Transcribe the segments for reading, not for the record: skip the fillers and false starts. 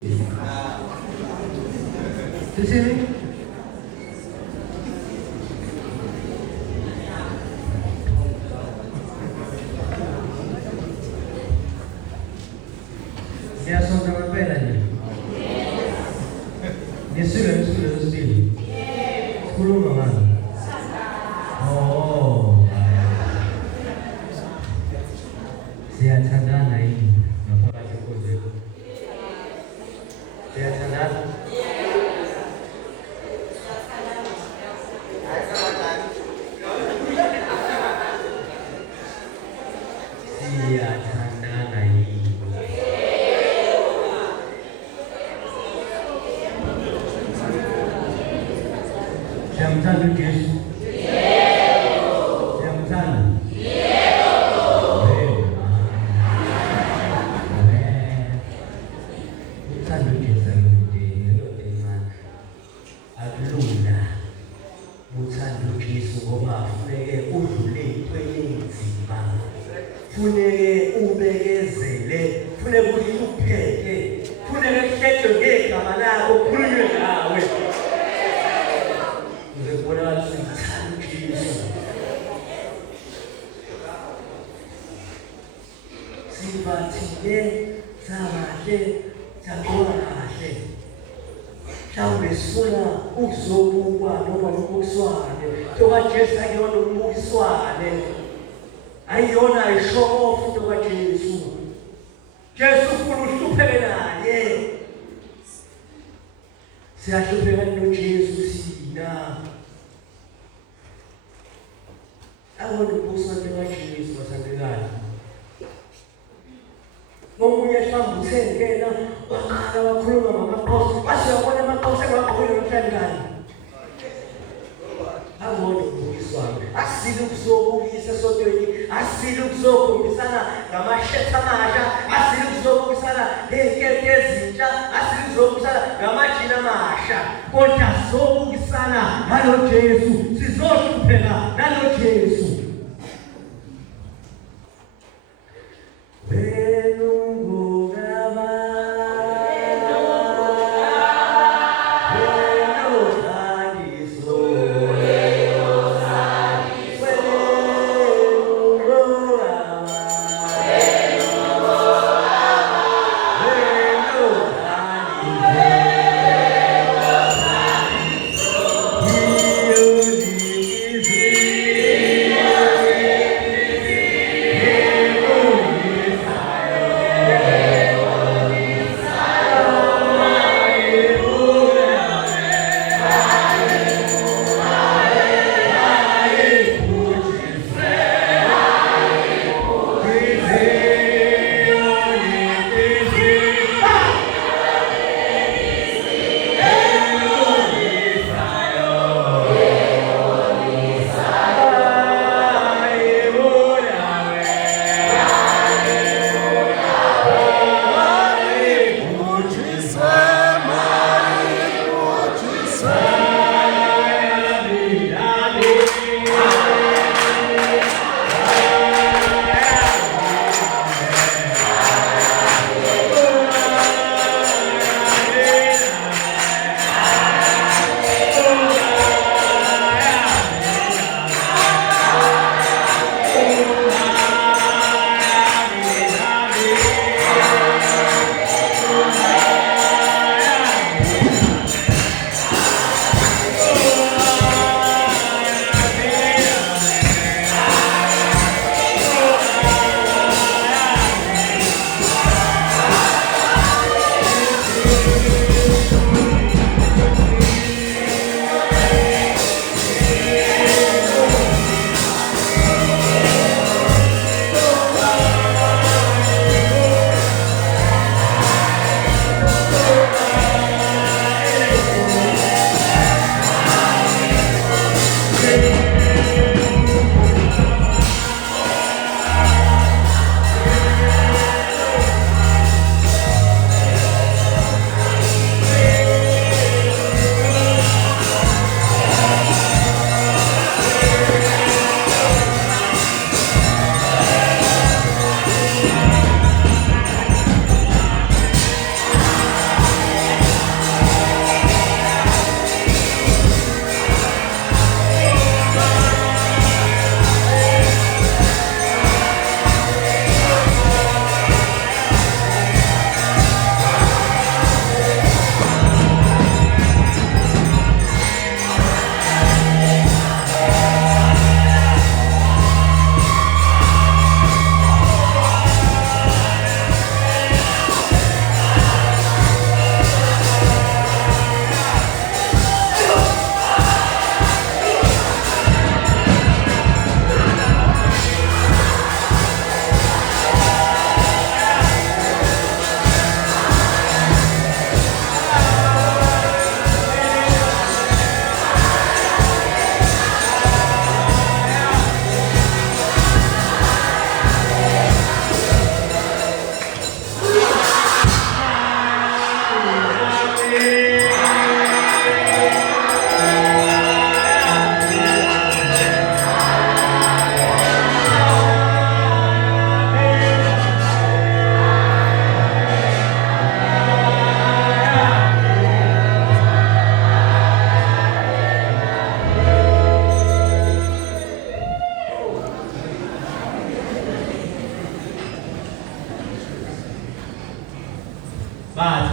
드세요. Reação da Mapela ali. Nessuno stile. Sculo mamma. Oh. Saya sadar naik. Bapak cukup je. Saya sadar. Saya sadar naik. Jamsan Lukis. Jamsan. Jamsan Lukis akulula. Jamsan Lukis ngoba funeke udlule intweni nzima. Funeke ubekezele, funeke uhluphe, funeke kuhletshwe ngegama lakho kukhulunywe nawe. Ngibona sithanda Jesu. Sibathile sabahle sakhona kahle. Mhlawumbe sifuna ukuzobuka noma ukubukiswane. Ntoka Jesu ayona ukubukiswane. Ayona ishokofu ntoka Jesu. Jesu ufuna uhlupheke naye. Siyahlupheka noJesu sina. Awona ukubukiswane kaJesu bathandekayo. Ngomunye mhlawumbe usengena wakhala wakhuluma ngamaqhosi. Basiyabona amaqhosi engaqhubeka nomhlandane. Awona ukubukiswane. Asile ukuzobukisa esontweni, asile ukuzokhombisana ngamashetha amasha, asile ukuzobukisana ngey'nketho ezintsha, asile ukuzobukisana ngamajini amasha. Kodwa sizobukisana nalo Jesu, sizohlupheka nalo Jesu.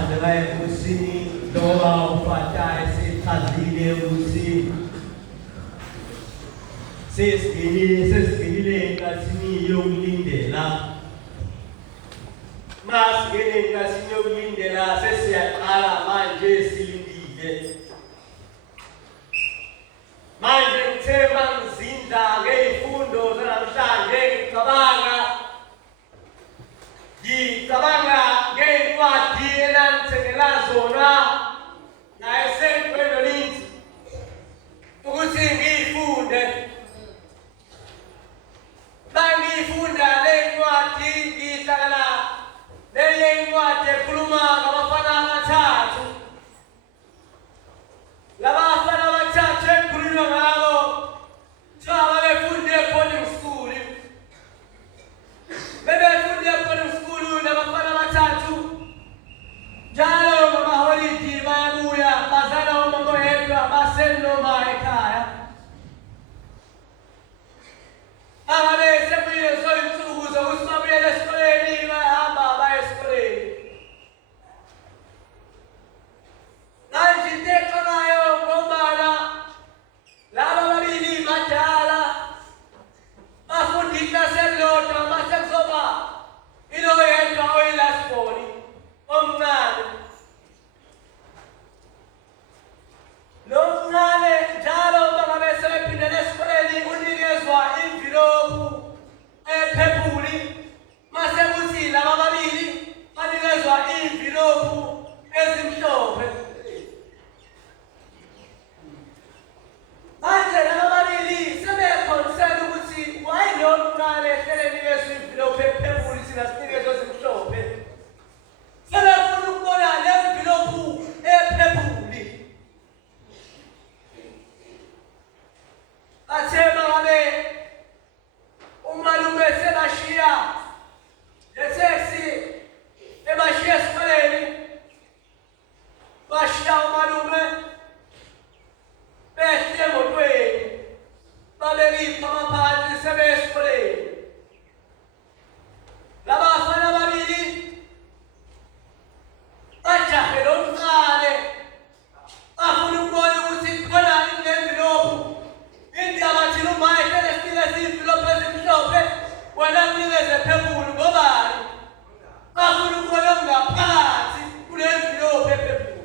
Athandekayo Nkosini njengoba uFatayi sechazile ukuthi sesingenile enkathini yokulindela. Masingene enkathini yokulindela sesiyaqala manje silindile. Manje ngithe mangizindla ngey'fundo zanamhlanje ngicabanga ngey'ncwadi enangithengela zona nayeseNkwelo Linzi ukuthi ngiy'funde. Mangiyifunda ley'ncwadi ngihlangana nenye incwadi ekhuluma ngabafana abathathu. Laba bafana abathathu ekukhulunywa ngabo kuthiwa babefunde e-boarding school. Bebefunde e-boarding school labafana abathathu. Njalo ngamaholidi bayabuya bazala umama oyedwa basenoma ekhaya. Ababe sebuye zoyinsuku zokuthi babuyele esikoleni bayahamba baye esikoleni. Manje into exonayo ngombana laba babili badala bafunda iklasi elilodwa mase kuzoba ilo yedwa oyilasiboni omncane. Lo mncane njalo bangabe sebephindele esikoleni unikezwa imvilophu ephephuli mase kuthi laba babili banikezwa imvilophu ezimhlophe. Manje laba babili sebekhonsela ukuthi why lo mncane ehlele nikezwa imvilophu ephephuli thina sinikezwa ezimhlophe. Sebefuna ukubona le mvilophu ephephuli. Athe bangabe umalume sebashiya letheksi ebashiya esikoleni bashiya umalume behle emotweni babeka iphama phansi sebeye esikoleni. Laba bafana babili bajahe lo mncane bafuna ukubona ukuthi khona le mvilophu. Indaba thina uma ehlele sinikeze iy'mvilophu ezimhlophe wena kunikeze ephephuli ngobani? Bafuna ukubona okungaphakathi kule mvilophu ephephuli.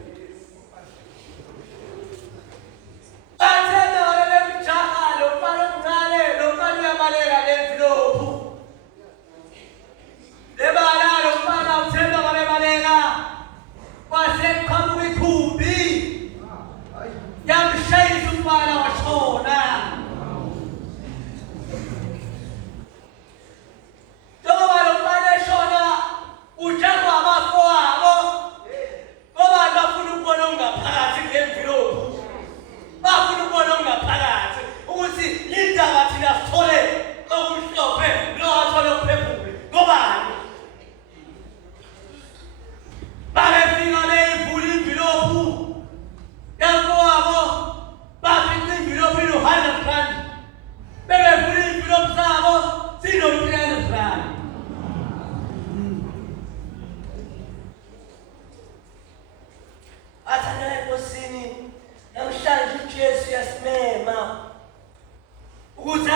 Bathe ngabe bemjaha lo mfana omncane lo mfana uyabaleka le mvilophu. Lebala lo mfana uthemba ngabe ebaleka kwase kuqhamuka ikhumbi yamshayisa umfana washona. Njengoba lo mfana eshona ujahwa abafowabo ngoba bafuna ukubona okungaphakathi kule mvilophu. Bafuna ukubona okungaphakathi ukuthi indaba thina sithole okumhlophe lo athole okuphephuli ngobani? Babefika beyivula imvilophu yamfowabo bafica imvilophu ino-100 rand. Bebevula iy'mvilophu zabo zino-300 rand. Athandekayo Nkosini, namhlanje uJesu uyasimema ukuthi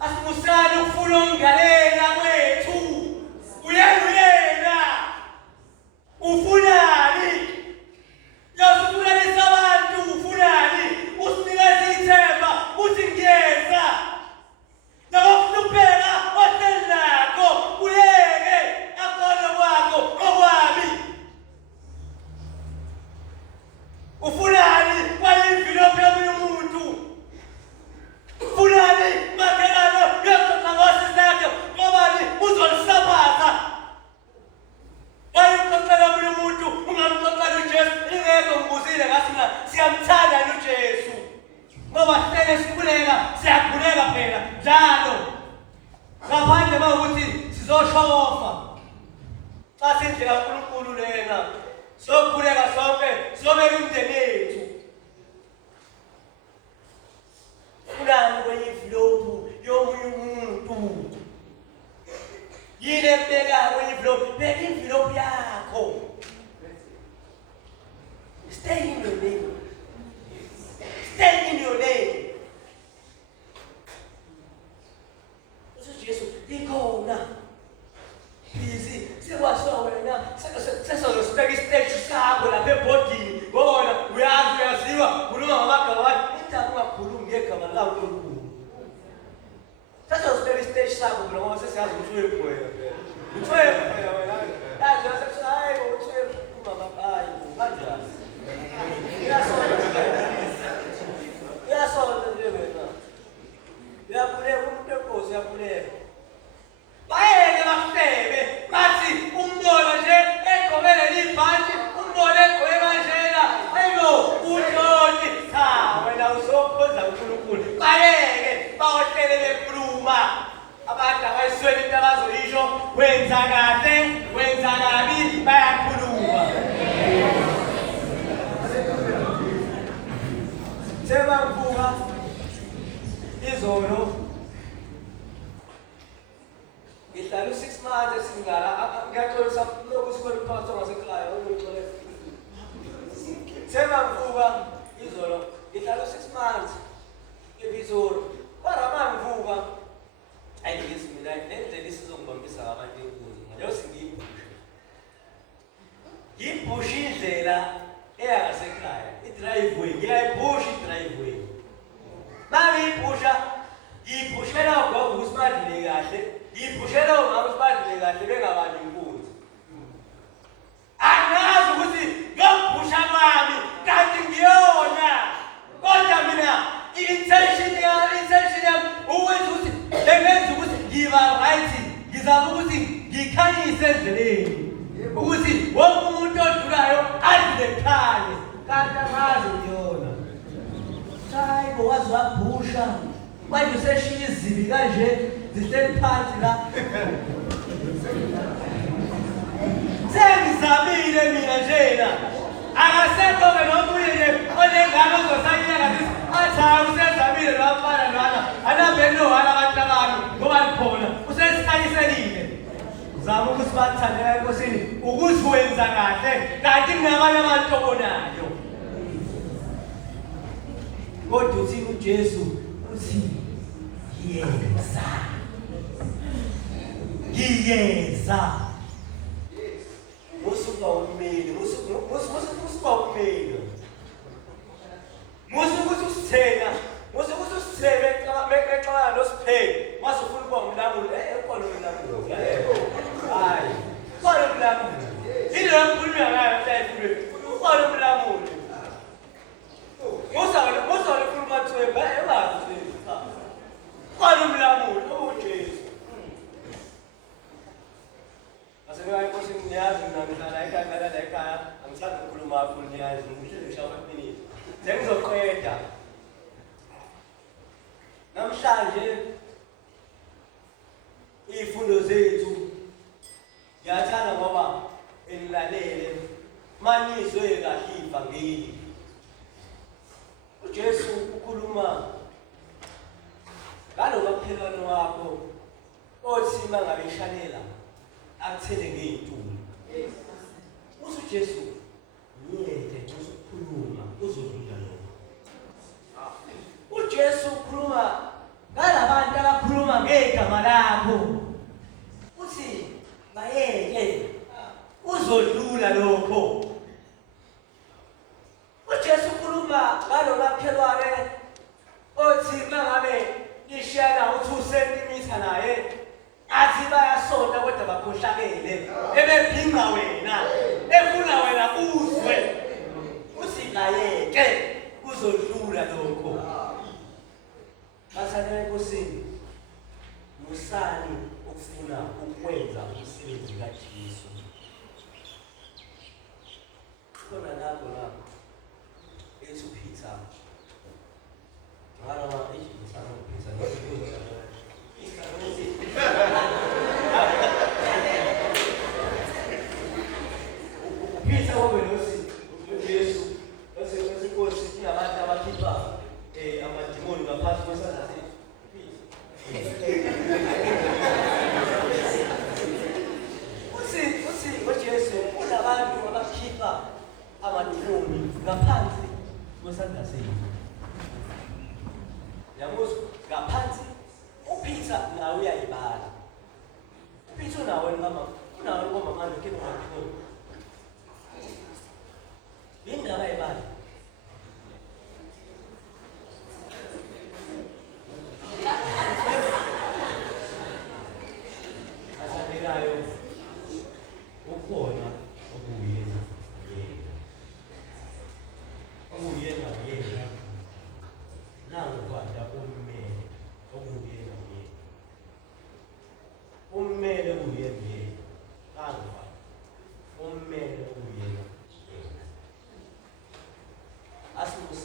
asimusane ukufuna okungalela kwethu. Uyena ufunani? Yosibulalisa abantu ufunani? Usinikeza ithemba uthi ngiyeza. Nakuhlupheka wahleli nakho uyeke akona kwakho okwami. Ufunani kwayimvilophu yomunye umuntu? Ufunani makhelana uyaxoxa ngosizi lakhe ngobani uzolisaphaza? Wayuxoxela omunye umuntu ungamxoxela uJesu ingekho ngibuzile ngathi mina siyamthanda uJesu ngoba sihlele sikhuleka siyaguleka phela njalo ngaphandle ukuthi sizoshofa. Xa sindlela uNkulunkulu lena sokhuleka sonke sobeka umndeni yethu. Funani kwenye imvilophu yomunye umuntu. Yini ekubekayo kwenye imvilophu? Beka imvilophu yakho.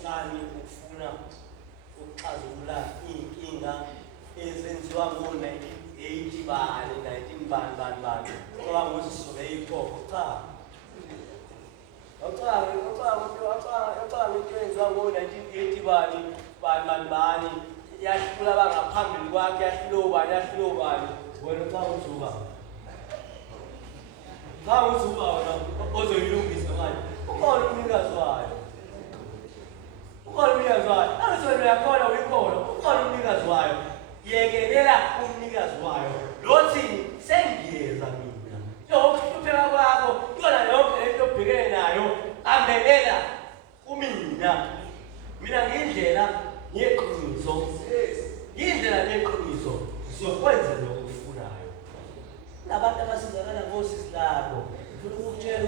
kancane ukufuna ukuxazulula inkinga ezenziwa ngo-1980 bani 19 bani ngoba ngosisobe ikhokho cha Yacanga into eyenziwa ngo-1980 bani yahlula abangaphambili kwakhe yahlula ubani wena cha uzuba wena ozoyilungisa manje ukhona umnikazi wayo angiswele uyakhona uyikhona ukhona umnikazi wayo yekelela umnikazi wayo lothini sengiyeza mina yokuhlupheka kwakho yona yonke lento obhekene nayo ambelela kumina ngiyindlela ngeqiniso siyokwenza lokho ufunayo labantu abasizakala ngosisi lakho ufuna ukutshela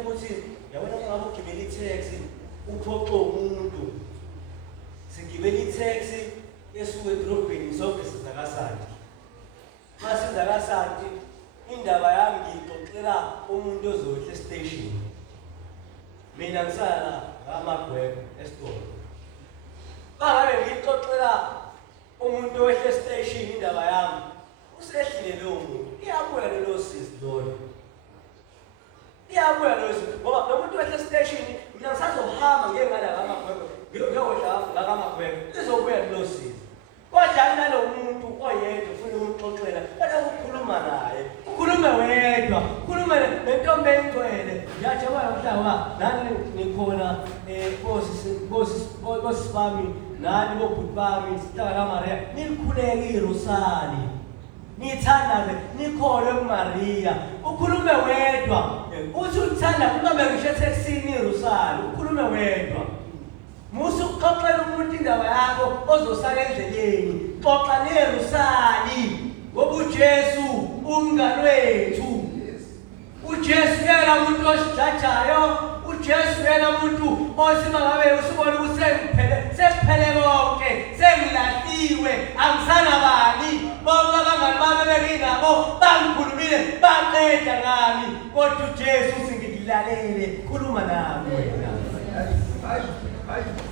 ukuthi yabona ngabe ugibela itaxi uphoqo umuntu sigibela itaxi esuke edrobheni sonke sizakasanti masizakasanti indaba yami ngiyixoxela umuntu ozowehla estation mina ngisala ngamagwebo esitolo bangabe ngiyixoxela umuntu owehla estation indaba yami usehlile lowo muntu iyabuya lelo sisi lolo ngoba nomuntu wehla estation mina ngisazohamba ngengala ngamagwebo ngiyowehla ngamagwebo izobuya lelo sisi kodwa nalo muntu oyedwa ufuna ukuxoxela ukukhuluma naye ukhulume wedwa ukhulume nentombi engcwele ngiyathemba mhlaba nani nikhona bosisi bami nani bobhuti bami sitaka kaMaria nilikhuleke irosali nithandaze nikholwe kuMaria ukhulume wedwa uthi uthanda kungabe ngisho etheksini irosali ukhulume wedwa musu ukuxoxela umuntu indaba yakho ozosala endleleni xoxa nerusali ngoba uJesu umngani wethu uJesu yena umuntu osijajayo uJesu yena umuntu osima ngabe usibona ukuthi sekuphele konke sengilahliwe angisana bani bonke abangani bami benginabo bangikhulumile baqeda ngami kodwa uJesu singilalele khuluma nami wena Hayi